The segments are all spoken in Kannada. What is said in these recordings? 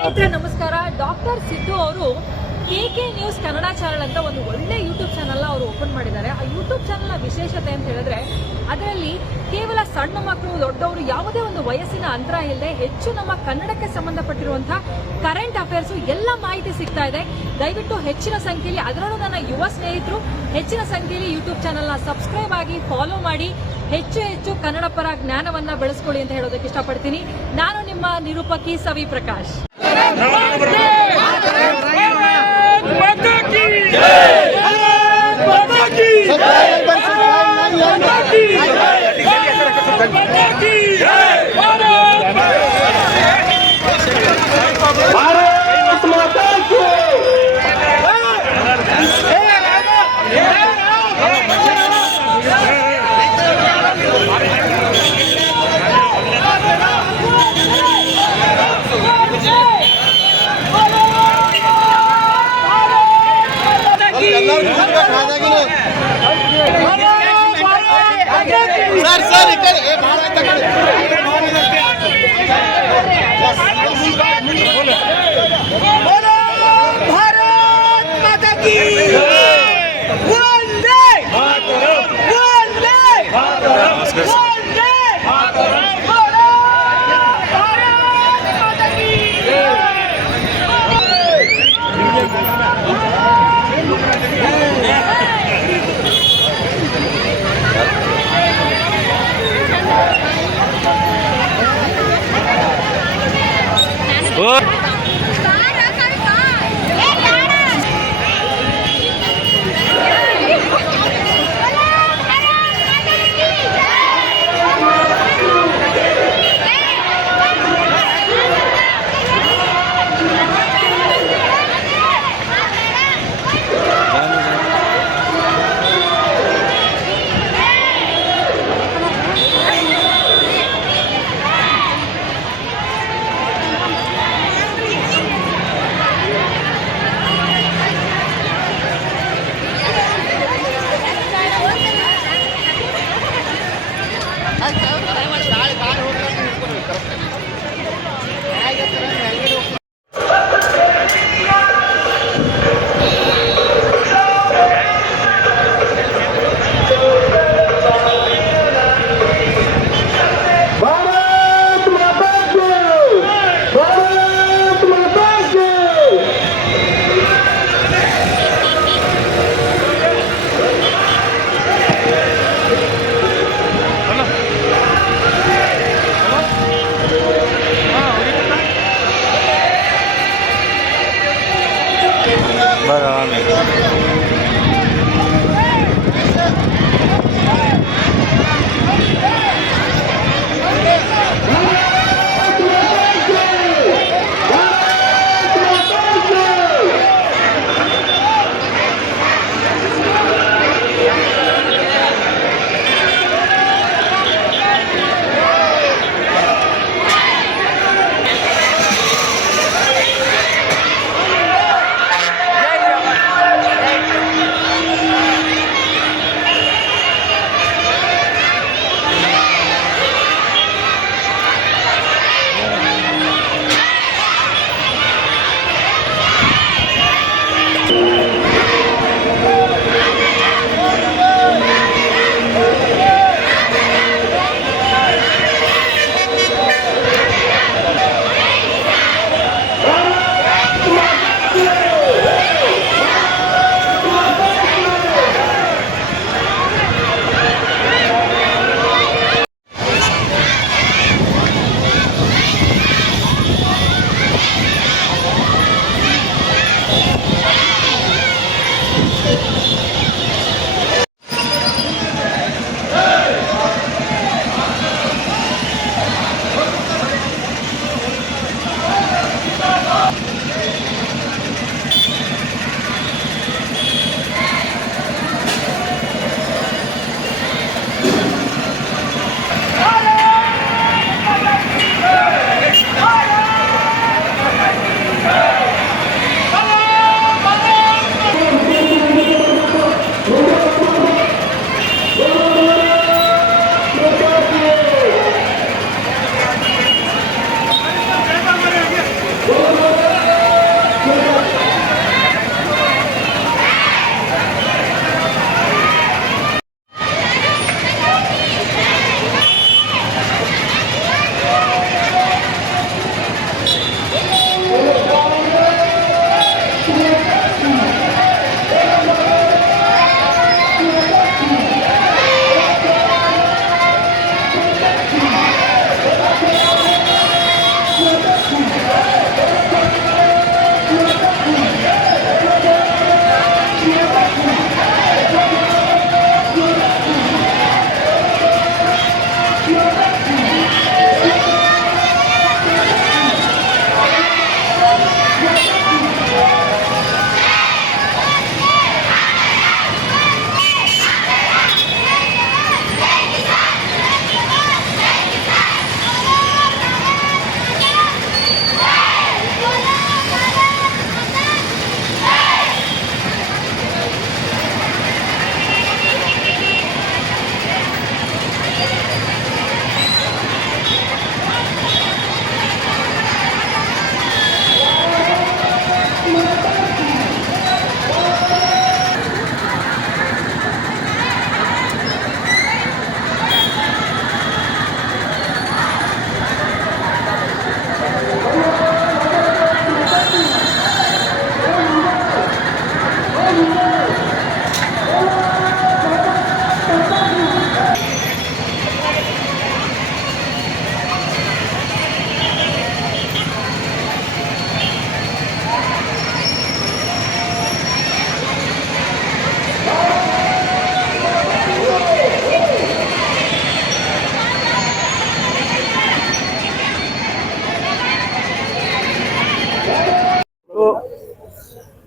ಸ್ನೇಹಿತರೆ ನಮಸ್ಕಾರ. ಡಾಕ್ಟರ್ ಸಿದ್ದು ಅವರು KK ನ್ಯೂಸ್ ಕನ್ನಡ ಚಾನಲ್ ಅಂತ ಒಂದು ಒಳ್ಳೆ ಯೂಟ್ಯೂಬ್ ಚಾನಲ್ ಅವರು ಓಪನ್ ಮಾಡಿದ್ದಾರೆ. ಆ ಯೂಟ್ಯೂಬ್ ಚಾನಲ್ನ ವಿಶೇಷತೆ ಅಂತ ಹೇಳಿದ್ರೆ ಅದರಲ್ಲಿ ಕೇವಲ ಸಣ್ಣ ಮಕ್ಕಳು ದೊಡ್ಡವರು ಯಾವುದೇ ಒಂದು ವಯಸ್ಸಿನ ಅಂತರ ಇಲ್ಲದೆ ಹೆಚ್ಚು ನಮ್ಮ ಕನ್ನಡಕ್ಕೆ ಸಂಬಂಧಪಟ್ಟಿರುವಂತಹ ಕರೆಂಟ್ ಅಫೇರ್ಸ್ ಎಲ್ಲ ಮಾಹಿತಿ ಸಿಗ್ತಾ ಇದೆ. ದಯವಿಟ್ಟು ಹೆಚ್ಚಿನ ಸಂಖ್ಯೆಯಲ್ಲಿ, ಅದರಲ್ಲೂ ನನ್ನ ಯುವ ಸ್ನೇಹಿತರು ಹೆಚ್ಚಿನ ಸಂಖ್ಯೆಯಲ್ಲಿ ಯೂಟ್ಯೂಬ್ ಚಾನಲ್ನ ಸಬ್ಸ್ಕ್ರೈಬ್ ಆಗಿ ಫಾಲೋ ಮಾಡಿ ಹೆಚ್ಚು ಕನ್ನಡ ಪರ ಜ್ಞಾನವನ್ನ ಬೆಳೆಸ್ಕೊಳ್ಳಿ ಅಂತ ಹೇಳೋದಕ್ಕೆ ಇಷ್ಟಪಡ್ತೀನಿ. ನಾನು ನಿಮ್ಮ ನಿರೂಪಕಿ ಸವಿ ಪ್ರಕಾಶ್.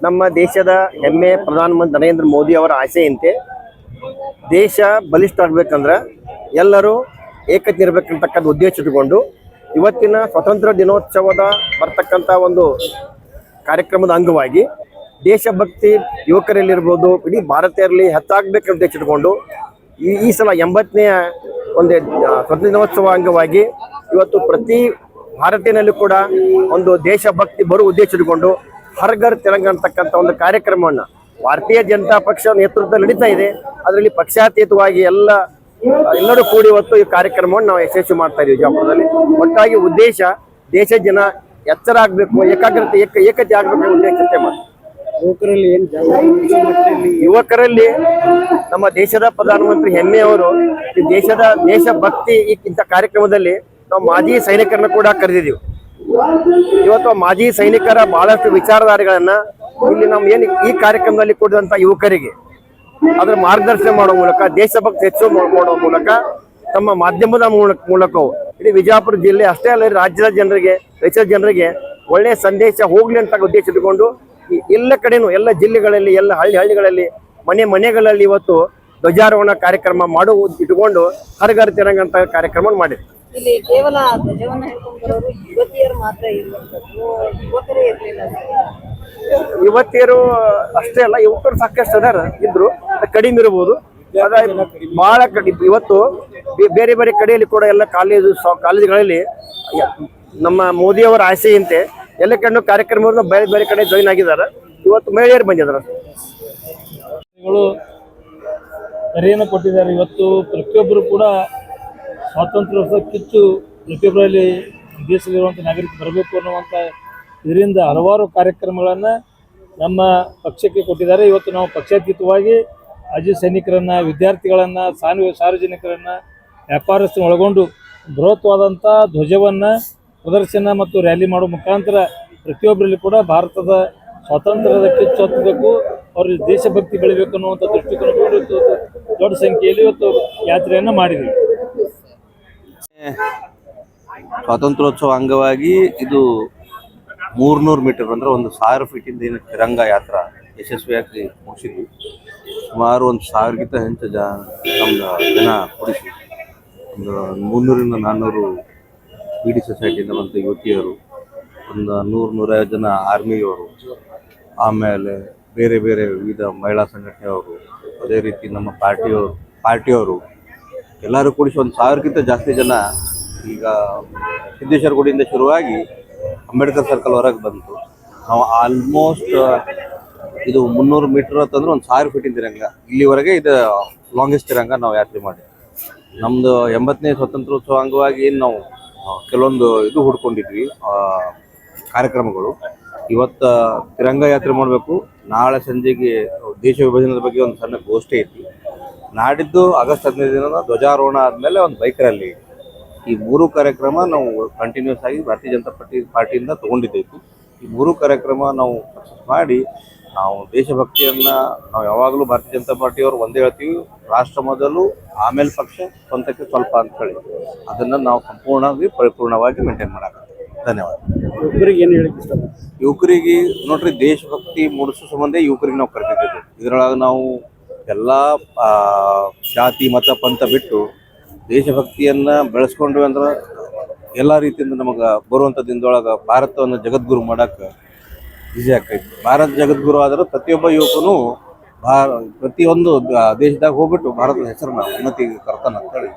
ನಮ್ಮ ದೇಶದ ಹೆಮ್ಮೆ ಪ್ರಧಾನಮಂತ್ರಿ ನರೇಂದ್ರ ಮೋದಿ ಅವರ ಆಸೆಯಂತೆ ದೇಶ ಬಲಿಷ್ಠ ಆಗಬೇಕಂದ್ರೆ ಎಲ್ಲರೂ ಏಕತಿರಬೇಕಂತಕ್ಕಂಥ ಉದ್ದೇಶ ಇಟ್ಟುಕೊಂಡು ಇವತ್ತಿನ ಸ್ವತಂತ್ರ ದಿನೋತ್ಸವದ ಬರ್ತಕ್ಕಂಥ ಒಂದು ಕಾರ್ಯಕ್ರಮದ ಅಂಗವಾಗಿ ದೇಶಭಕ್ತಿ ಯುವಕರಲ್ಲಿರ್ಬೋದು ಇಡೀ ಭಾರತೀಯರಲ್ಲಿ ಹೆಚ್ಚಾಗಬೇಕಂತ ಉದ್ದೇಶ ಇಟ್ಟುಕೊಂಡು ಈ ಸಲ 80ನೇ ಒಂದು ಸ್ವತಂತ್ರ ದಿನೋತ್ಸವ ಅಂಗವಾಗಿ ಇವತ್ತು ಪ್ರತಿ ಭಾರತೀಯನಲ್ಲಿ ಕೂಡ ಒಂದು ದೇಶಭಕ್ತಿ ಬರುವ ಉದ್ದೇಶ ಇಟ್ಟುಕೊಂಡು ಹರ್ ಘರ್ ತಿರಂಗ ಅಂತಕ್ಕಂಥ ಒಂದು ಕಾರ್ಯಕ್ರಮವನ್ನು ಭಾರತೀಯ ಜನತಾ ಪಕ್ಷ ನೇತೃತ್ವದಲ್ಲಿ ನಡೀತಾ ಇದೆ. ಅದರಲ್ಲಿ ಪಕ್ಷಾತೀತವಾಗಿ ಎಲ್ಲರೂ ಕೂಡಿ ಇವತ್ತು ಈ ಕಾರ್ಯಕ್ರಮವನ್ನು ನಾವು ಯಶಸ್ವಿ ಮಾಡ್ತಾ ಇದ್ದೀವಿ ವಿಜಯಪುರದಲ್ಲಿ. ಒಟ್ಟಾಗಿ ಉದ್ದೇಶ ದೇಶದ ಜನ ಎಚ್ಚರ ಆಗಬೇಕು, ಏಕತೆ ಆಗಬೇಕು ಉದ್ದೇಶ ಚರ್ಚೆ ಮಾಡಿ. ಯುವಕರಲ್ಲಿ ನಮ್ಮ ದೇಶದ ಪ್ರಧಾನಮಂತ್ರಿ ಹೆಮ್ಮೆಯವರು ಈ ದೇಶಭಕ್ತಿ ಇಂಥ ಕಾರ್ಯಕ್ರಮದಲ್ಲಿ ನಾವು ಮಾಜಿ ಸೈನಿಕರನ್ನ ಕೂಡ ಕರೆದಿದ್ದೀವಿ. ಇವತ್ತು ಮಾಜಿ ಸೈನಿಕರ ಬಹಳಷ್ಟು ವಿಚಾರಧಾರೆಗಳನ್ನ ಇಲ್ಲಿ ನಾವು ಏನು ಈ ಕಾರ್ಯಕ್ರಮದಲ್ಲಿ ಕೊಡಿದಂತ ಯುವಕರಿಗೆ ಅದರ ಮಾರ್ಗದರ್ಶನ ಮಾಡುವ ಮೂಲಕ ದೇಶಭಕ್ತಿ ಹೆಚ್ಚು ಮಾಡುವ ಮೂಲಕ ತಮ್ಮ ಮಾಧ್ಯಮದ ಮೂಲಕವು ಇಡೀ ವಿಜಯಪುರ ಜಿಲ್ಲೆ ಅಷ್ಟೇ ಅಲ್ಲ ರಾಜ್ಯದ ಜನರಿಗೆ ದೇಶದ ಜನರಿಗೆ ಒಳ್ಳೆಯ ಸಂದೇಶ ಹೋಗ್ಲಿ ಅಂತ ಉದ್ದೇಶ ಇಟ್ಟುಕೊಂಡು ಎಲ್ಲ ಕಡೆನೂ ಎಲ್ಲ ಜಿಲ್ಲೆಗಳಲ್ಲಿ ಎಲ್ಲ ಹಳ್ಳಿಗಳಲ್ಲಿ ಮನೆಗಳಲ್ಲಿ ಇವತ್ತು ಧ್ವಜಾರೋಹಣ ಕಾರ್ಯಕ್ರಮ ಮಾಡುವ ಇಟ್ಟುಕೊಂಡು ಹರ್ ಘರ್ ತಿರಂಗ ಅಂತ ಕಾರ್ಯಕ್ರಮ ಮಾಡಿದೆ. ಇಲ್ಲಿ ಕೇವಲ ಧ್ವಜವನ್ನ ಹಿಡ್ಕೊಂಡು ಬರೋರು ಯುವತಿಯರು ಮಾತ್ರ ಇರುವಂತದ್ದು, ಯುವಕರೇ ಇರಲಿಲ್ಲ. ಯುವತಿಯರು ಅಷ್ಟೇ ಅಲ್ಲ, ಯುವಕರು ಸಾಕಷ್ಟು ಇದ್ರು, ಕಡಿಮೆ ಇರಬಹುದು. ಬಹಳ ಕಡಿಮೆ. ಇವತ್ತು ಬೇರೆ ಬೇರೆ ಕಡೆಯಲ್ಲಿ ಕೂಡ ಎಲ್ಲ ಕಾಲೇಜುಗಳಲ್ಲಿ ನಮ್ಮ ಮೋದಿಯವರ ಆಸೆಯಂತೆ ಎಲ್ಲ ಕಡೆ ಕಾರ್ಯಕ್ರಮವನ್ನು ಬೇರೆ ಬೇರೆ ಕಡೆ ಜಾಯಿನ್ ಆಗಿದ್ದಾರೆ. ಇವತ್ತು ಮಹಿಳೆಯರು ಬಂದಿದ್ದಾರೆ. ಕರೆಯನ್ನು ಕೊಟ್ಟಿದ್ದಾರೆ. ಇವತ್ತು ಪ್ರತಿಯೊಬ್ಬರು ಕೂಡ ಸ್ವಾತಂತ್ರ್ಯೋತ್ಸವ ಕಿಚ್ಚು ಪ್ರತಿಯೊಬ್ಬರಲ್ಲಿ ದೇಶದಲ್ಲಿರುವಂಥ ನಾಗರಿಕರು ಬರಬೇಕು ಅನ್ನುವಂಥ ಇದರಿಂದ ಹಲವಾರು ಕಾರ್ಯಕ್ರಮಗಳನ್ನು ನಮ್ಮ ಪಕ್ಷಕ್ಕೆ ಕೊಟ್ಟಿದ್ದಾರೆ. ಇವತ್ತು ನಾವು ಪಕ್ಷಾತೀತವಾಗಿ ಮಾಜಿ ಸೈನಿಕರನ್ನು, ವಿದ್ಯಾರ್ಥಿಗಳನ್ನು, ಸಾರ್ವಜನಿಕರನ್ನು, ವ್ಯಾಪಾರಸ್ಥರನ್ನು ಒಳಗೊಂಡು ಬೃಹತ್ವಾದಂಥ ಧ್ವಜವನ್ನು ಪ್ರದರ್ಶನ ಮತ್ತು ರ್ಯಾಲಿ ಮಾಡುವ ಮುಖಾಂತರ ಪ್ರತಿಯೊಬ್ಬರಲ್ಲಿ ಕೂಡ ಭಾರತದ ಸ್ವಾತಂತ್ರ್ಯದ ಕಿಚ್ಚು ಹತ್ತಬೇಕು, ಅವ್ರಿಗೆ ದೇಶಭಕ್ತಿ ಬೆಳಿಬೇಕು ಅನ್ನುವಂಥ ದೃಷ್ಟಿಕೋನ ದೊಡ್ಡ ಸಂಖ್ಯೆಯಲ್ಲಿ ಇವತ್ತು ಯಾತ್ರೆಯನ್ನು ಮಾಡಿದ್ದೀವಿ. ಸ್ವಾತಂತ್ರ್ಯೋತ್ಸವ ಅಂಗವಾಗಿ ಇದು 300 ಮೀಟರ್ ಅಂದರೆ 1000 ಫೀಟಿಂದ ಏನು ತಿರಂಗ ಯಾತ್ರಾ ಯಶಸ್ವಿಯಾಗಿ ಮುಗಿಸಿದ್ವಿ. ಸುಮಾರು 1000ಗಿಂತ ಹೆಚ್ಚು ಜನ ಕೂಡಿಸಿ 300ರಿಂದ 400 ಬಿ.ಡಿ. ಸೊಸೈಟಿಯಿಂದ ಬಂದ ಯುವತಿಯರು, 100-150 ಜನ ಆರ್ಮಿಯವರು, ಆಮೇಲೆ ಬೇರೆ ಬೇರೆ ವಿವಿಧ ಮಹಿಳಾ ಸಂಘಟನೆಯವರು, ಅದೇ ರೀತಿ ನಮ್ಮ ಪಾರ್ಟಿಯವರು ಎಲ್ಲರೂ ಕೂಡಿಸಿ 1000ಕ್ಕಿಂತ ಜಾಸ್ತಿ ಜನ ಈಗ ಸಿದ್ದೇಶ್ವರ ಗುಡಿಯಿಂದ ಶುರುವಾಗಿ ಅಂಬೇಡ್ಕರ್ ಸರ್ಕಲ್ ಹೊರಗೆ ಬಂತು. ನಾವು ಆಲ್ಮೋಸ್ಟ್ ಇದು 300 ಮೀಟರ್ ಅಂತಂದ್ರೆ 1000 ಫೀಟಿನ ತಿರಂಗ, ಇಲ್ಲಿವರೆಗೆ ಇದು ಲಾಂಗೆಸ್ಟ್ ತಿರಂಗ ನಾವು ಯಾತ್ರೆ ಮಾಡಿ. ನಮ್ಮದು 80ನೇ ಸ್ವಾತಂತ್ರ್ಯೋತ್ಸವ ಅಂಗವಾಗಿ ಏನು ನಾವು ಕೆಲವೊಂದು ಇದು ಹುಡ್ಕೊಂಡಿದ್ವಿ ಕಾರ್ಯಕ್ರಮಗಳು. ಇವತ್ತು ತಿರಂಗ ಯಾತ್ರೆ ಮಾಡಬೇಕು. ನಾಳೆ ಸಂಜೆಗೆ ದೇಶ ವಿಭಜನೆದ ಬಗ್ಗೆ ಒಂದು ಸಣ್ಣ ಗೋಷ್ಠಿ ಐತಿ. ನಾಡಿದ್ದು ಆಗಸ್ಟ್ 15 ಧ್ವಜಾರೋಹಣ ಆದಮೇಲೆ ಒಂದು ಬೈಕ್ ರ್ಯಾಲಿ. ಈ 3 ಕಾರ್ಯಕ್ರಮ ನಾವು ಕಂಟಿನ್ಯೂಸ್ ಆಗಿ ಭಾರತೀಯ ಜನತಾ ಪಾರ್ಟಿಯಿಂದ ತೊಗೊಂಡಿದ್ದೈತಿ. ಈ 3 ಕಾರ್ಯಕ್ರಮ ನಾವು ಮಾಡಿ ನಾವು ದೇಶಭಕ್ತಿಯನ್ನು ನಾವು ಯಾವಾಗಲೂ ಭಾರತೀಯ ಜನತಾ ಪಾರ್ಟಿಯವರು ಒಂದೇ ಹೇಳ್ತೀವಿ, ರಾಷ್ಟ್ರ ಮೊದಲು ಆಮೇಲೆ ಪಕ್ಷ, ಸ್ವಂತಕ್ಕೆ ಸ್ವಲ್ಪ ಅಂತೇಳಿ ಅದನ್ನು ನಾವು ಸಂಪೂರ್ಣವಾಗಿ ಪರಿಪೂರ್ಣವಾಗಿ ಮೇಂಟೈನ್ ಮಾಡಕ್ಕೆ. ಧನ್ಯವಾದ. ಯುವಕರಿಗೆ ಏನು ಹೇಳಕ್ಕೆ ಇಷ್ಟ? ಯುವಕರಿಗೆ ನೋಡ್ರಿ, ದೇಶಭಕ್ತಿ ಮೂಡಿಸೋ ಸಂಬಂಧ ಯುವಕರಿಗೆ ನಾವು ಕರೆದಿದ್ದೇವೆ. ಇದರೊಳಗೆ ನಾವು ಎಲ್ಲ ಜಾತಿ ಮತ ಪಂಥ ಬಿಟ್ಟು ದೇಶಭಕ್ತಿಯನ್ನು ಬೆಳೆಸ್ಕೊಂಡ್ವಿ ಅಂದ್ರೆ ಎಲ್ಲ ರೀತಿಯಿಂದ ನಮಗೆ ಬರುವಂಥ ದಿನದೊಳಗೆ ಭಾರತವನ್ನು ಜಗದ್ಗುರು ಮಾಡೋಕ್ಕೆ ಈಸಿ ಆಗ್ತೈತಿ. ಭಾರತ ಜಗದ್ಗುರು ಆದರೂ ಪ್ರತಿಯೊಬ್ಬ ಯುವಕನು ಪ್ರತಿಯೊಂದು ದೇಶದಾಗ ಹೋಗ್ಬಿಟ್ಟು ಭಾರತದ ಹೆಸರನ್ನ ಉನ್ನತಿಗೆ ತರ್ತಾನೆ ಅಂತೇಳಿ